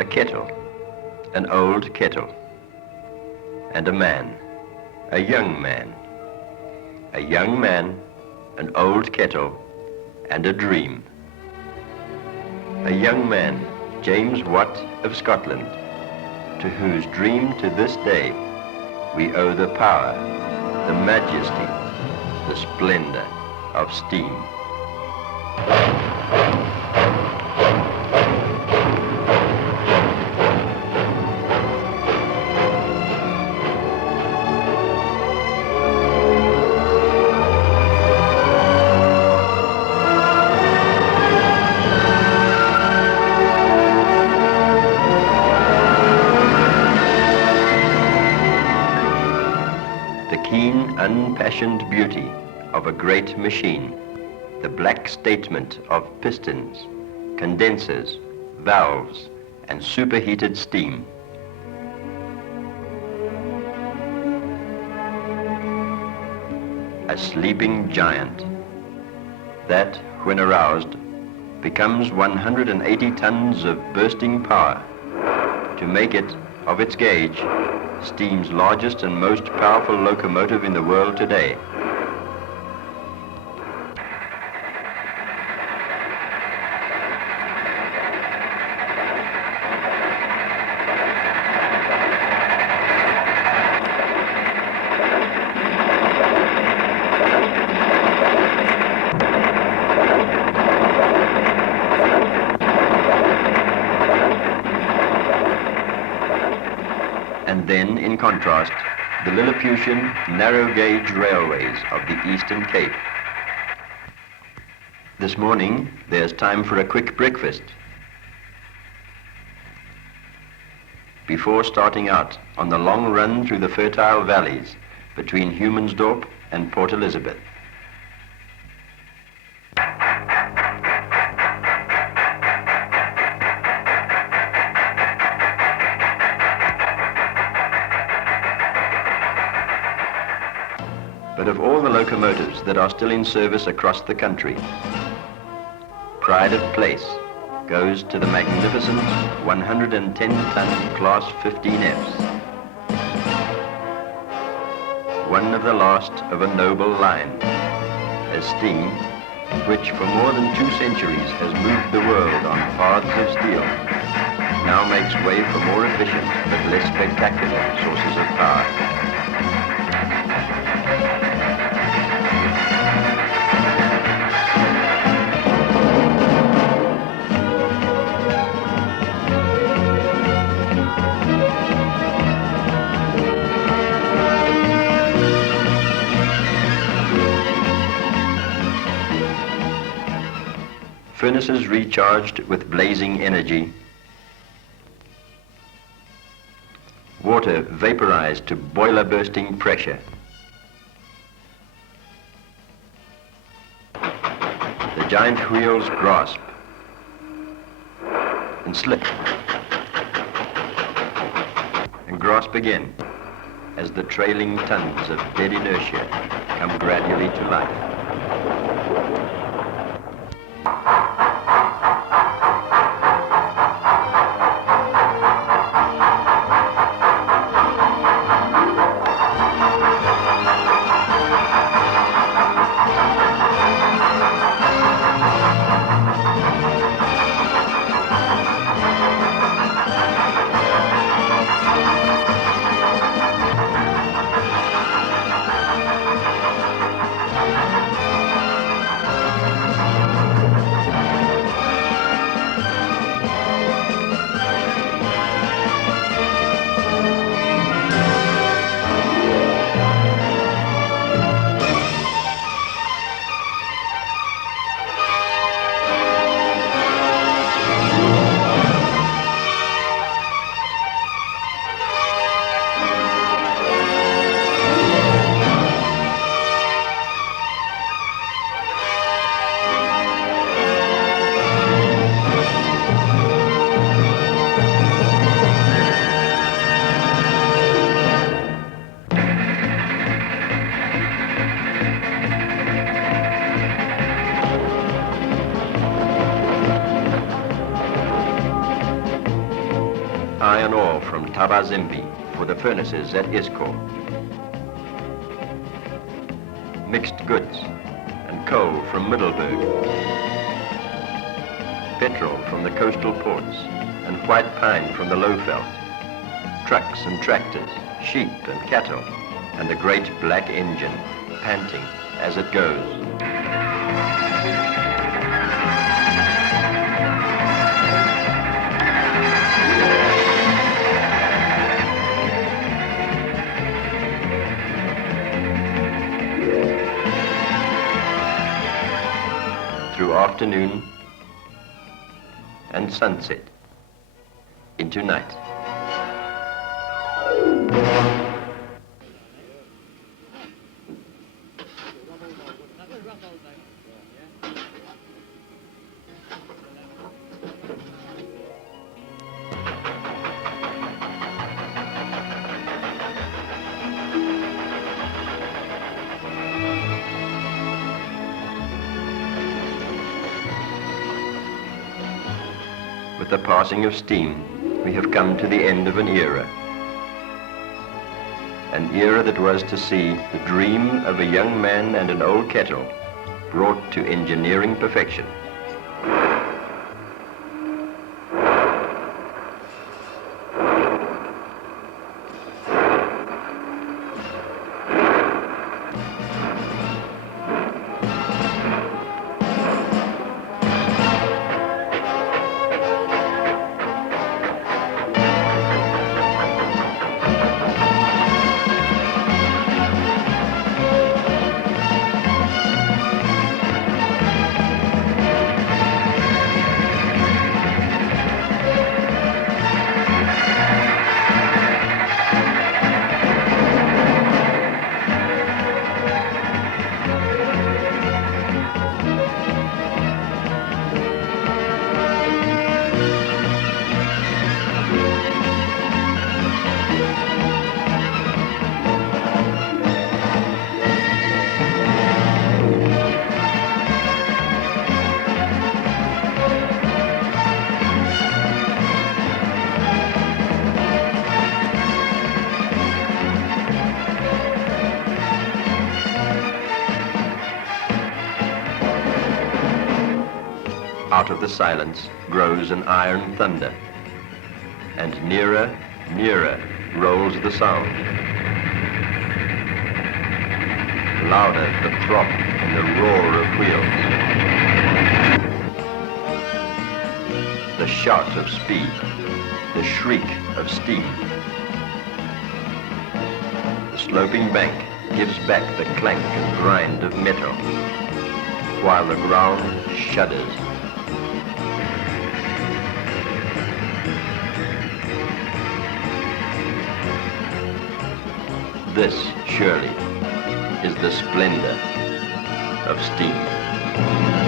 A kettle, an old kettle, and a man, a young man, a young man, an old kettle, and a dream. A young man, James Watt of Scotland, to whose dream to this day we owe the power, the majesty, the splendor of steam. Unimpassioned beauty of a great machine, the black statement of pistons, condensers, valves, and superheated steam. A sleeping giant that, when aroused, becomes 180 tons of bursting power to make it, of its gauge, steam's largest and most powerful locomotive in the world today. And then, in contrast, the Lilliputian narrow-gauge railways of the Eastern Cape. This morning, there's time for a quick breakfast before starting out on the long run through the fertile valleys between Humansdorp and Port Elizabeth. But of all the locomotives that are still in service across the country, pride of place goes to the magnificent 110-ton Class 15Fs, one of the last of a noble line, as steam, which for more than 2 centuries has moved the world on paths of steel, now makes way for more efficient but less spectacular sources of power. Furnaces recharged with blazing energy, water vaporized to boiler-bursting pressure. The giant wheels grasp and slip and grasp again as the trailing tons of dead inertia come gradually to life. iron ore from Tabazimbi for the furnaces at Iskor. Mixed goods and coal from Middelburg. Petrol from the coastal ports and white pine from the Lowveld. Trucks and tractors, sheep and cattle, and the great black engine panting as it goes. Through afternoon and sunset into night. With the passing of steam, we have come to the end of an era that was to see the dream of a young man and an old kettle brought to engineering perfection. Out of the silence grows an iron thunder, and nearer, nearer rolls the sound. Louder the throb and the roar of wheels. The shout of speed, the shriek of steam. The sloping bank gives back the clank and grind of metal, while the ground shudders. This, surely, is the splendor of steam.